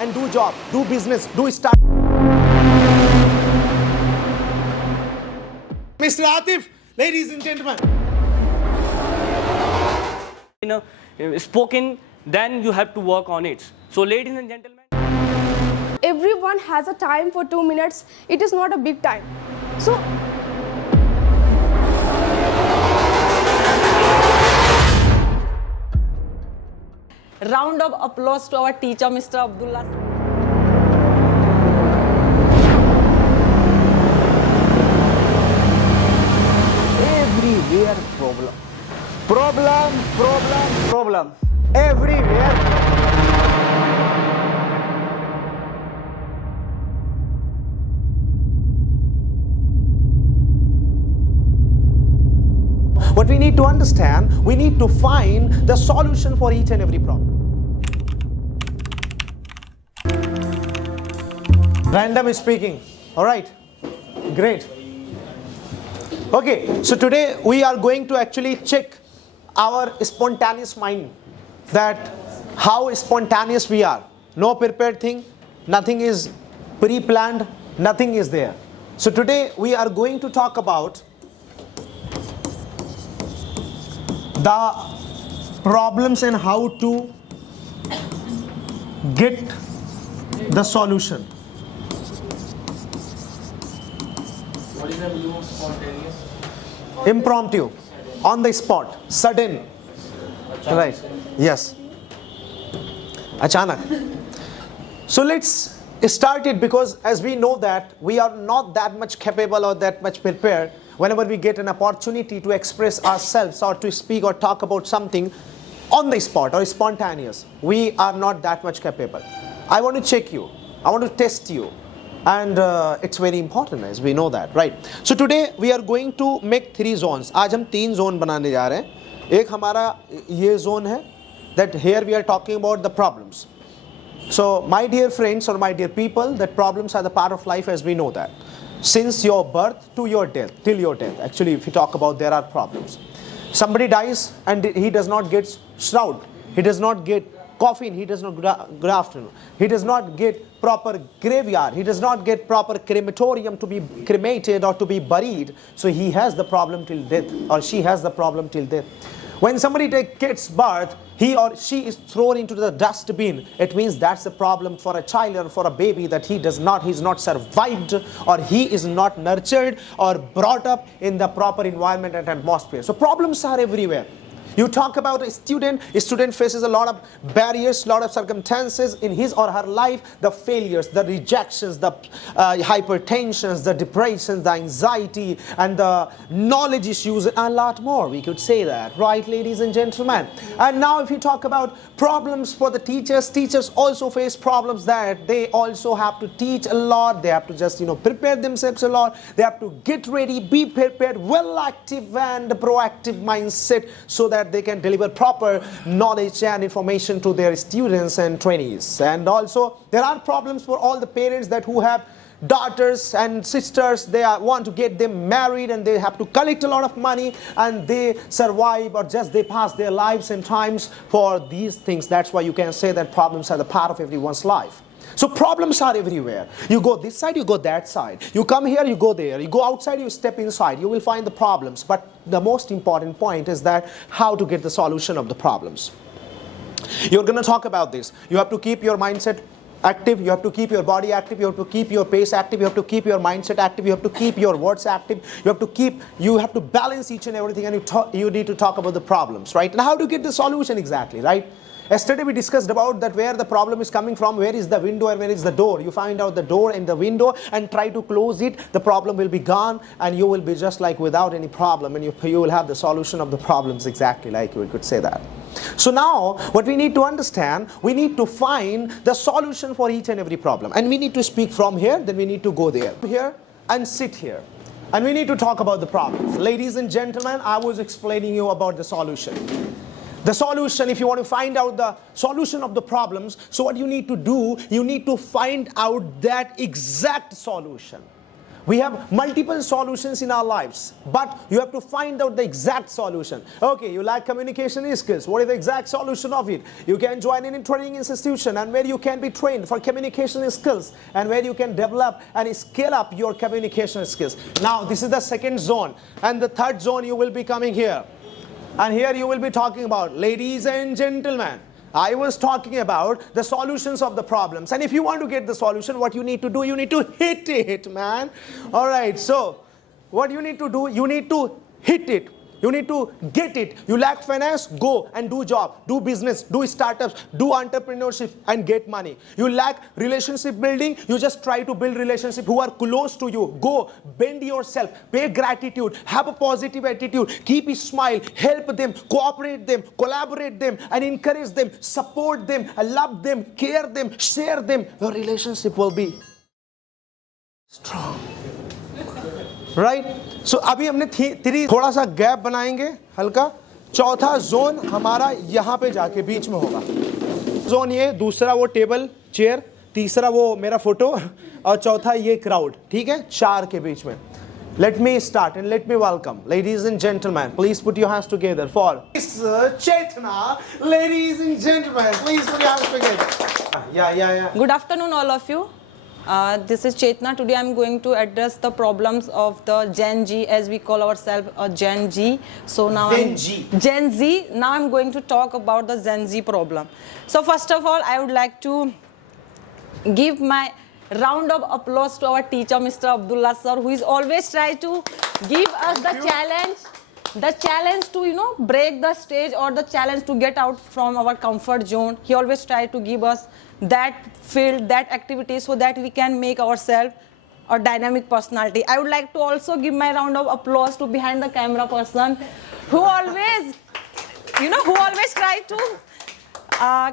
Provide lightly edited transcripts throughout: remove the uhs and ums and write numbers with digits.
and do job, do business, do start. Mr. Atif, ladies and gentlemen. Spoken, then you have to work on it. So ladies and gentlemen, everyone has a time for 2 minutes. It is not a big time. So round of applause to our teacher, Mr. Abdullah. Everywhere problem. Everywhere. What we need to understand, we need to find the solution for each and every problem. Random speaking. All right. Great. Okay, so today we are going to actually check our spontaneous mind, that how spontaneous we are. No prepared thing, nothing is pre-planned, nothing is there. So today we are going to talk about the problems and how to get the solution. What is the meaning of spontaneous? Impromptu, on the spot, sudden. Right, yes. Achanak. So let's start it, because as we know that we are not that much capable or that much prepared whenever we get an opportunity to express ourselves or to speak or talk about something on the spot or spontaneous. We are not that much capable. I want to check you. I want to test you. And it's very important, as we know that, right? So today we are going to make 3 zones. आज हम 3 zone बनाने जा रहे हैं. एक हमारा ये zone है, that here we are talking about the problems. So my dear friends or my dear people, that problems are the part of life, as we know that. Since your birth to your death, till your death. Actually, if you talk about, there are problems. Somebody dies and he does not get shroud. He does not get coffin. He does not good afternoon. He does not get proper graveyard. He does not get proper crematorium to be cremated or to be buried. So he has the problem till death, or she has the problem till death. When somebody gets birth, he or she is thrown into the dustbin. It means that's a problem for a child or for a baby, that he's not survived, or he is not nurtured or brought up in the proper environment and atmosphere. So problems are everywhere. You talk about a student faces a lot of barriers, lot of circumstances in his or her life, the failures, the rejections, the hypertensions, the depressions, the anxiety, and the knowledge issues, and a lot more. We could say that, right, ladies and gentlemen? And now if you talk about problems for the teachers also face problems, that they also have to teach a lot. They have to just, prepare themselves a lot. They have to get ready, be prepared, well active and proactive mindset, so that they can deliver proper knowledge and information to their students and trainees. And also there are problems for all the parents that who have daughters and sisters. They want to get them married, and they have to collect a lot of money, and they survive or just they pass their lives and times for these things. That's why you can say that problems are the part of everyone's life. So problems are everywhere. You go this side, you go that side. You come here, you go there. You go outside, you step inside. You will find the problems. But the most important point is that how to get the solution of the problems. You're going to talk about this. You have to keep your mindset active. You have to keep your body active. You have to keep your pace active. You have to keep your mindset active. You have to keep your words active. You have to balance each and everything, and you need to talk about the problems, right? And how to get the solution exactly, right? Yesterday we discussed about that, where the problem is coming from, where is the window and where is the door. You find out the door and the window and try to close it. The problem will be gone, and you will be just like without any problem, and you will have the solution of the problems, exactly like we could say that. So now what we need to understand, we need to find the solution for each and every problem, and we need to speak from here, then we need to go there, here and sit here, and we need to talk about the problems. Ladies and gentlemen, I was explaining you about the solution. The solution, if you want to find out the solution of the problems, so what you need to do, you need to find out that exact solution. We have multiple solutions in our lives, but you have to find out the exact solution. Okay, you lack communication skills. What is the exact solution of it? You can join in a training institution and where you can be trained for communication skills and where you can develop and scale up your communication skills. Now, this is the second zone, and the third zone you will be coming here. And here you will be talking about, ladies and gentlemen, I was talking about the solutions of the problems. And if you want to get the solution, what you need to do, you need to hit it, man. All right, so what you need to do, you need to hit it. You need to get it. You lack finance, go and do job, do business, do startups, do entrepreneurship and get money. You lack relationship building, you just try to build relationship who are close to you. Go, bend yourself, pay gratitude, have a positive attitude, keep a smile, help them, cooperate them, collaborate them and encourage them, support them, love them, care them, share them. Your relationship will be strong. Right so अभी हमने थोड़ा सा gap बनाएंगे हल्का. चौथा zone हमारा यहाँ पे जाके बीच में होगा. जोन ये, दूसरा वो टेबल चेयर, तीसरा वो मेरा फोटो और चौथा ये क्राउड. ठीक है, चार के बीच में. Let me start and let me welcome, ladies and gentlemen, please put your hands together for Chetna. Ladies and gentlemen, please put your hands together. Yeah. Good afternoon, all of you. This is Chetna. Today I'm going to address the problems of the Gen Z, as we call ourselves a Gen Z. So now Gen Z. Now I'm going to talk about the Gen Z problem. So first of all, I would like to give my round of applause to our teacher, Mr. Abdullah sir, who is always try to give us the challenge to break the stage, or the challenge to get out from our comfort zone. He always try to give us that field, that activity, so that we can make ourselves a dynamic personality. I would like to also give my round of applause to behind the camera person, who always try to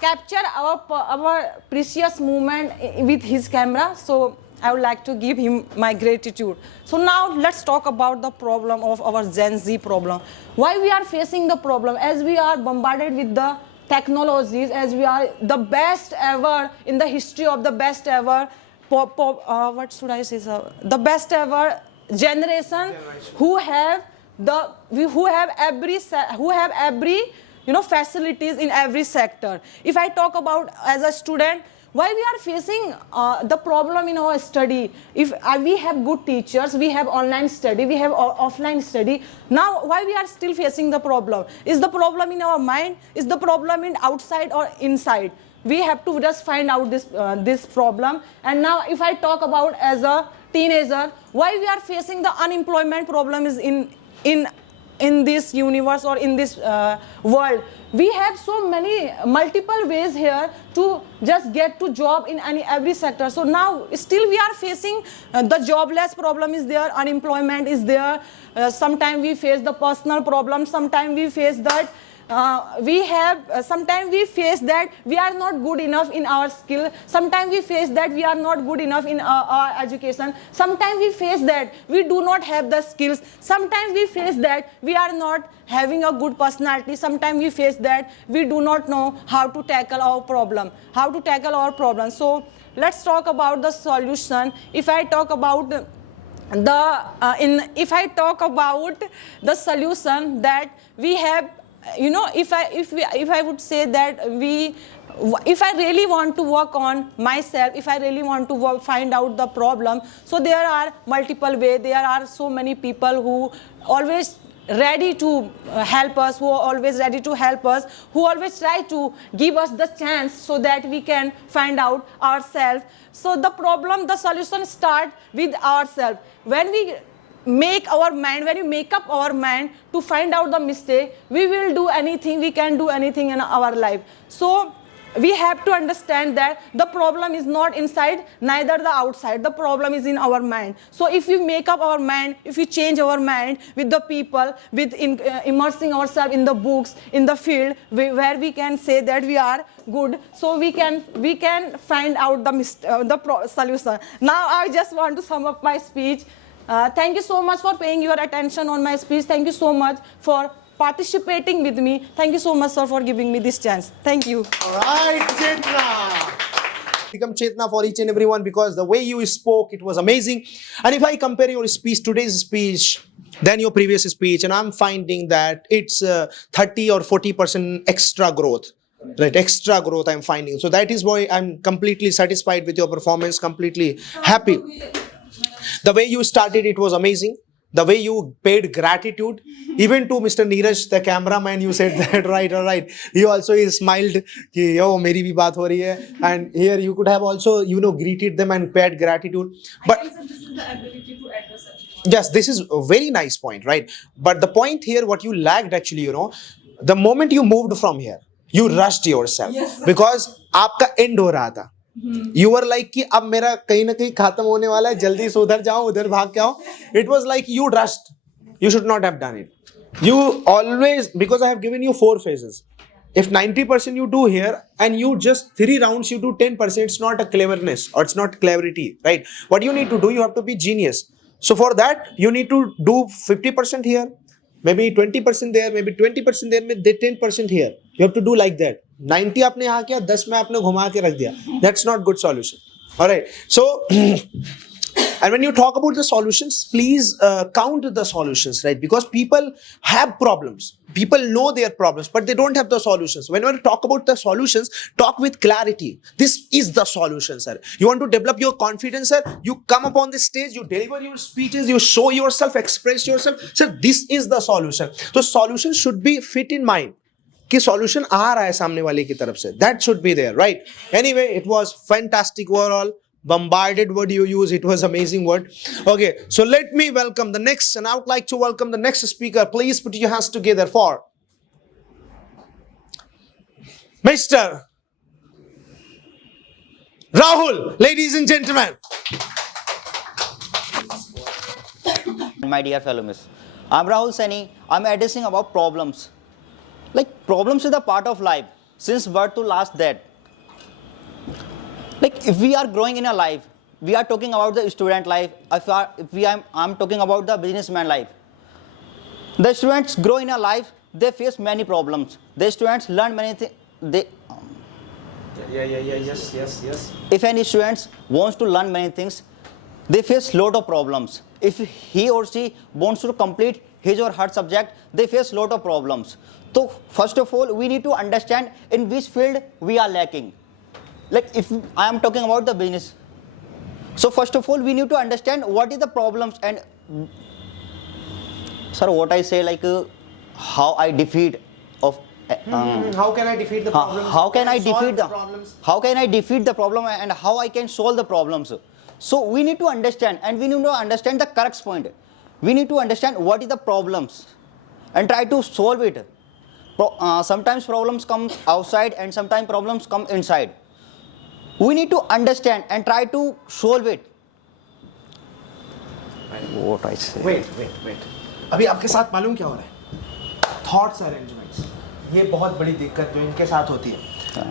capture our precious moment with his camera. So I would like to give him my gratitude. So now let's talk about the problem of our Gen Z problem. Why we are facing the problem? As we are bombarded with the technologies, as we are the best ever in the history of the best ever what should I say, sir? The best ever generation who have every facilities in every sector. If I talk about as a student, why we are facing the problem in our study? If we have good teachers, we have online study, we have offline study. Now, why we are still facing the problem? Is the problem in our mind? Is the problem in outside or inside? We have to just find out this problem. And now, if I talk about as a teenager, why we are facing the unemployment problem is in this universe or in this world. We have so many multiple ways here to just get to job in every sector. So now still we are facing the jobless problem is there, unemployment is there. Sometimes we face the personal problem. Sometimes we face that sometimes we face that we are not good enough in our skill. Sometimes we face that we are not good enough in our education. Sometimes we face that we do not have the skills. Sometimes we face that we are not having a good personality. Sometimes we face that we do not know how to tackle our problem. So let's talk about the solution. If I talk about the solution that we have, if I would say that if I really want to work on myself, if I really want to find out the problem, so there are multiple ways. There are so many people who always ready to help us, who always try to give us the chance so that we can find out ourselves. So the solution starts with ourselves. When we make up our mind to find out the mistake, we will do anything, we can do anything in our life. So we have to understand that the problem is not inside, neither the outside. The problem is in our mind. So if we make up our mind, if we change our mind with the people, with immersing ourselves in the books, in the field where we can say that we are good, so we can find out the solution. Now I just want to sum up my speech. Thank you so much for paying your attention on my speech. Thank you so much for participating with me. Thank you so much, sir, for giving me this chance. Thank you. All right, Chetna. Become Chetna for each and everyone because the way you spoke, it was amazing. And if I compare your speech, today's speech, than your previous speech, and I'm finding that it's 30 or 40% extra growth. Right, extra growth I'm finding. So that is why I'm completely satisfied with your performance, completely happy. The way you started, it was amazing. The way you paid gratitude, even to Mr. Neeraj, the cameraman, you said that, right, all right. He also smiled, ki, yo, meri bhi baat ho rahi hai. And here you could have also, greeted them and paid gratitude. But I guess this is the ability to address everyone. yes, this is a very nice point, right? But the point here, what you lacked actually, the moment you moved from here, you rushed yourself. Yes. Because आपका end हो रहा था. You were like कि अब मेरा कहीं ना कहीं खत्म होने वाला है, जल्दी से उधर जाओ, उधर भाग के आओ. It was like you rushed. You should not have done it. You always, because I have given you 4 phases. If 90% you do here and you just 3 rounds you do 10%, it's not a cleverness or it's not clarity, right? What you need to do, you have to be genius. So for that, you need to do 50% here, maybe 20% there, maybe 20% there, maybe 10% here. You have to do like that. 90 आपने यहाँ किया, 10 में आपने घुमा के रख दिया. That's not good solution. All right. So, and when you talk about the solutions, please count the solutions, right? Because people have problems. People know their problems, but they don't have the solutions. Whenever you talk about the solutions, talk with clarity. This is the solution, sir. You want to develop your confidence, sir? You come up on the stage, you deliver your speeches, you show yourself, express yourself. Sir, this is the solution. So solution should be fit in mind. कि solution आ रहा है सामने वाले की तरफ से. That should be there, right? Anyway, it was fantastic overall. Bombarded word you use, it was amazing word. Okay, so let me welcome the next, and I would like to welcome the next speaker. Please put your hands together for Mr. Rahul, ladies and gentlemen. My dear fellow miss, I'm Rahul Saini. I'm addressing about problems. Like problems is a part of life since birth to last death. Like if we are growing in a life, we are talking about the student life. I'm talking about the businessman life. The students grow in a life. They face many problems. The students learn many things. Yes. If any students wants to learn many things, they face lot of problems. If he or she wants to complete his or her subject, they face lot of problems. So first of all, we need to understand in which field we are lacking. Like if I am talking about the business, so first of all we need to understand what is the problems and sir, what I say like how I defeat of How can I defeat the problems? how can I defeat the problems? how can I defeat the problem and how I can solve the problems. So we need to understand, and we need to understand the correct point. We need to understand what is the problems and try to solve it. Sometimes problems come outside and sometimes problems come inside. We need to understand and try to solve it. What I say. Wait. अभी आपके साथ मालूम क्या हो रहा है? Thoughts arrangements. ये बहुत बड़ी दिक्कत जो इनके साथ होती है.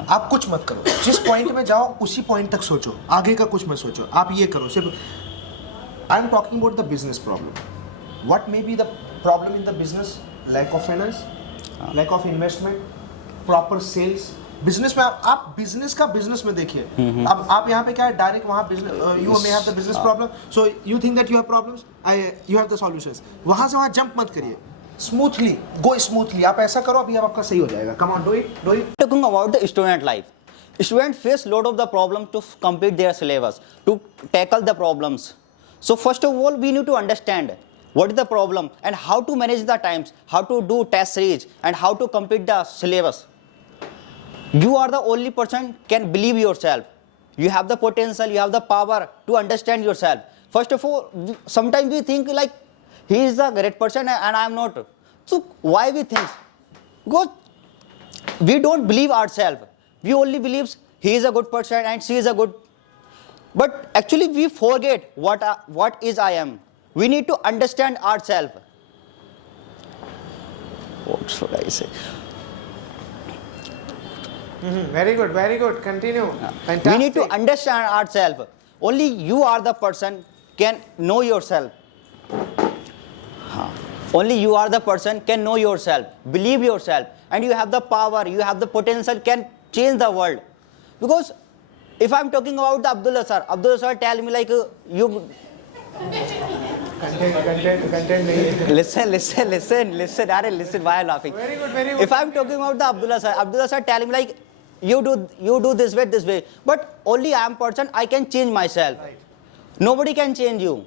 आप कुछ मत करो. जिस पॉइंट में जाओ उसी पॉइंट तक सोचो. आगे का कुछ मत सोचो. आप ये करो. सिर्फ I am talking about the business problem. What may be the problem in the business? Lack of finance, lack of investment, proper sales. Business में आप बिजनेस का बिजनेस में देखिए. अब आप यहाँ पे क्या है, डायरेक्ट वहाँ business you may have the business problem, so you think that you have problems, you have the solutions. वहाँ से वहाँ जंप मत करिए. स्मूथली गो स्मूथली. आप ऐसा करो, अभी आपका सही हो जाएगा. Come on, do it. Talking about the student life, students face lot of the problems to complete their syllabus, to tackle the problems. So first of all, we need to understand what is the problem and how to manage the times, how to do test series and how to complete the syllabus. You are the only person can believe yourself. You have the potential, you have the power to understand yourself. First of all, sometimes we think like he is a great person and I am not. So why we think? Because we don't believe ourselves. We only believe he is a good person and she is a good. But actually we forget what is I am. We need to understand ourselves. What should I say? Very good. Continue. Fantastic. We need to understand ourselves. Only you are the person can know yourself. Only you are the person can know yourself, believe yourself, and you have the power, you have the potential, can change the world. Because if I'm talking about the Abdullah sir tell me like you Content नहीं है. listen, Are listen, why are you laughing? Very good. If I'm talking about the Abdullah sir tell me like you do this way, but only I am person, I can change myself. Right. Nobody can change you.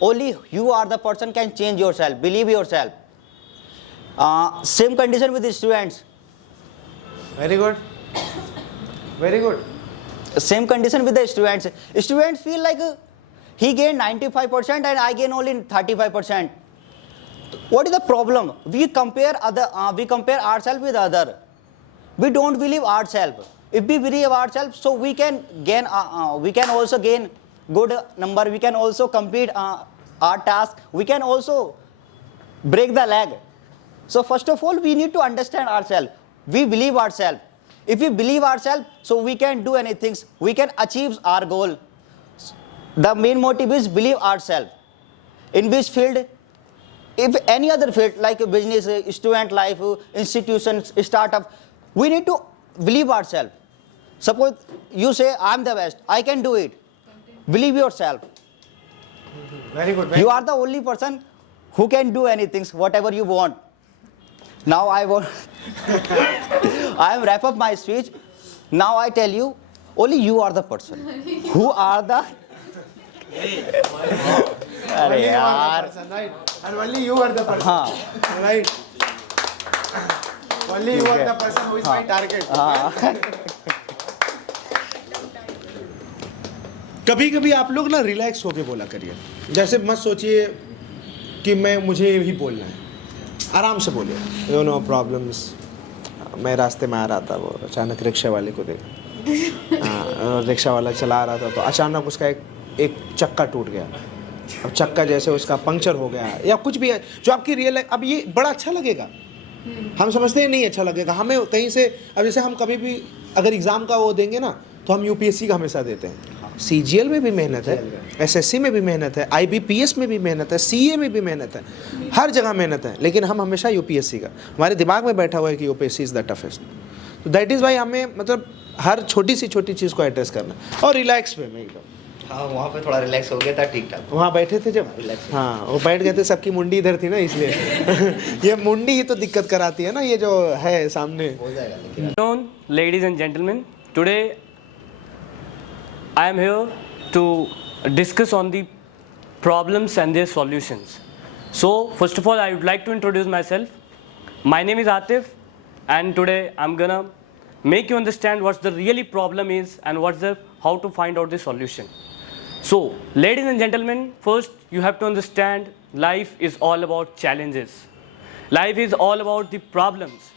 Only you are the person can change yourself. Believe yourself. Same condition with the students. Very good. Same condition with the students. Students feel like he gained 95% and I gain only 35%. What is the problem? We compare ourselves with other. We don't believe ourselves. If we believe ourselves, so we can gain. We can also gain good number. We can also complete our task. We can also break the leg. So first of all, we need to understand ourselves. We believe ourselves. If we believe ourselves, so we can do anything. We can achieve our goal. The main motive is believe ourselves. In which field? If any other field like business, student life, institutions, startup, we need to believe ourselves. Suppose you say, I'm the best, I can do it. Believe yourself. Very good. You are the only person who can do anything, whatever you want. Now I am wrap up my speech. Now I tell you, only you are the person who are the. Only you are the person, right? And only you are the person. Right. Only you are the person who is my target. कभी आप लोग ना relax होके बोला करिए. जैसे मत सोचिए कि मुझे ही बोलना है. आराम से बोलिए. You know problems. मैं रास्ते में आ रहा था, वो अचानक रिक्शा वाले को देखा. रिक्शा वाला चला रहा था तो अचानक उसका एक चक्का टूट गया. अब चक्का जैसे उसका पंक्चर हो गया या कुछ भी है जो आपकी रियल. अब ये बड़ा अच्छा लगेगा. हम समझते हैं नहीं अच्छा लगेगा. हमें कहीं से अब जैसे हम कभी भी अगर एग्ज़ाम का वो देंगे ना तो हम यूपीएससी का हमेशा देते हैं. सीजीएल में भी मेहनत है, एसएससी में भी मेहनत है, आईबीपीएस में भी मेहनत है, सीए में भी मेहनत है, हर जगह मेहनत है. लेकिन हम हमेशा यूपीएससी का हमारे दिमाग में बैठा हुआ है कि यूपीएससी इज़ द टफेस्ट. तो दैट इज़ वाई हमें मतलब हर छोटी सी छोटी चीज़ को एड्रेस करना और रिलैक्स में एकदम. हाँ, वहाँ पे थोड़ा रिलैक्स हो गया था, ठीक ठाक. वहाँ बैठे थे जब. हाँ, वो बैठ गए थे, सबकी मुंडी इधर थी ना इसलिए. ये मुंडी ही तो दिक्कत कराती है ना, ये जो है सामने. हो जाएगा लेकिन. Ladies and gentlemen, today I am here to discuss on the problems and their solutions. So first of all, I would like to introduce myself. My name is Atif, and today I'm gonna make you understand what the really problem is and how to find out the solution. So ladies and gentlemen, first you have to understand life is all about challenges. Life is all about the problems.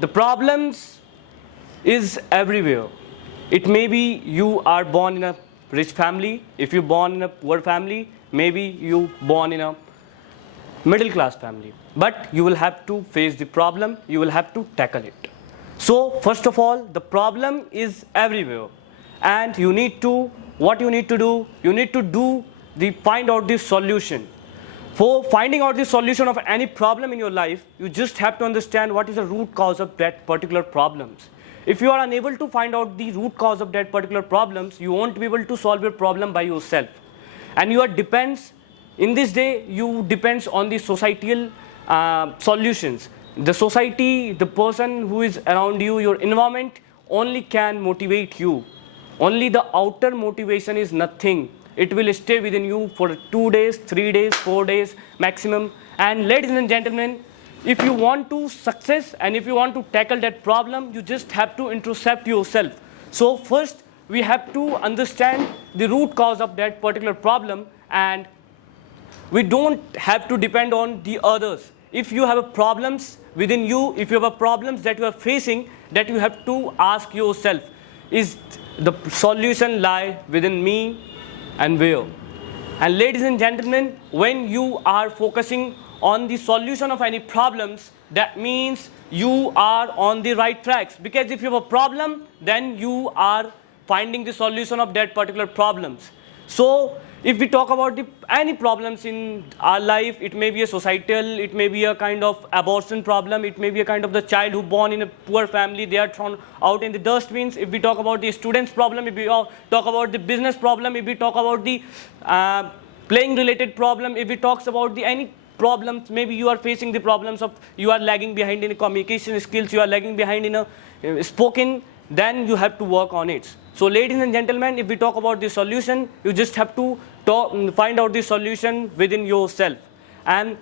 The problems is everywhere. It may be you are born in a rich family. If you born in a poor family, maybe you born in a middle class family. But you will have to face the problem. You will have to tackle it. So first of all, the problem is everywhere, and you need to find out the solution. For finding out the solution of any problem in your life, you just have to understand what is the root cause of that particular problems. If you are unable to find out the root cause of that particular problems, you won't be able to solve your problem by yourself. And you depends on the societal solutions. The society, the person who is around you, your environment only can motivate you. Only the outer motivation is nothing. It will stay within you for 2 days, 3 days, 4 days maximum. And ladies and gentlemen, if you want to success and if you want to tackle that problem, you just have to introspect yourself. So first, we have to understand the root cause of that particular problem, and we don't have to depend on the others. If you have problems within you, if you have problems that you are facing, that you have to ask yourself, is the solution lie within me and where? And ladies and gentlemen, when you are focusing on the solution of any problems, that means you are on the right tracks. Because if you have a problem, then you are finding the solution of that particular problems. So if we talk about any problems in our life, it may be a societal, it may be a kind of abortion problem, it may be a kind of the child who born in a poor family, they are thrown out in the dustbins. If we talk about the students problem, if we talk about the business problem, if we talk about the playing related problem, if we talk about the any problems, maybe you are facing the problems of you are lagging behind in communication skills, you are lagging behind in a spoken, then you have to work on it. So ladies and gentlemen, if we talk about the solution, you just have to find out the solution within yourself. And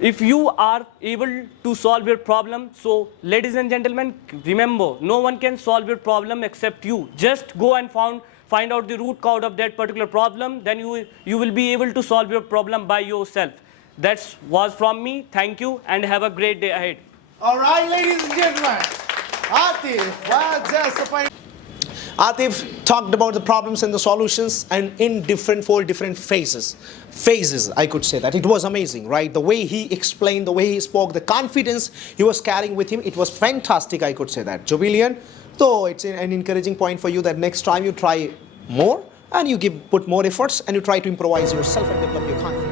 if you are able to solve your problem, so ladies and gentlemen, remember, no one can solve your problem except you. Just go and find out the root cause of that particular problem, then you will be able to solve your problem by yourself. That was from me. Thank you and have a great day ahead. All right, ladies and gentlemen. Atif, well, just a fine. Atif talked about the problems and the solutions and in four different phases. Phases, I could say that. It was amazing, right? The way he explained, the way he spoke, the confidence he was carrying with him, it was fantastic, I could say that. Jubilian, so it's an encouraging point for you that next time you try more and you put more efforts and you try to improvise yourself and develop your confidence.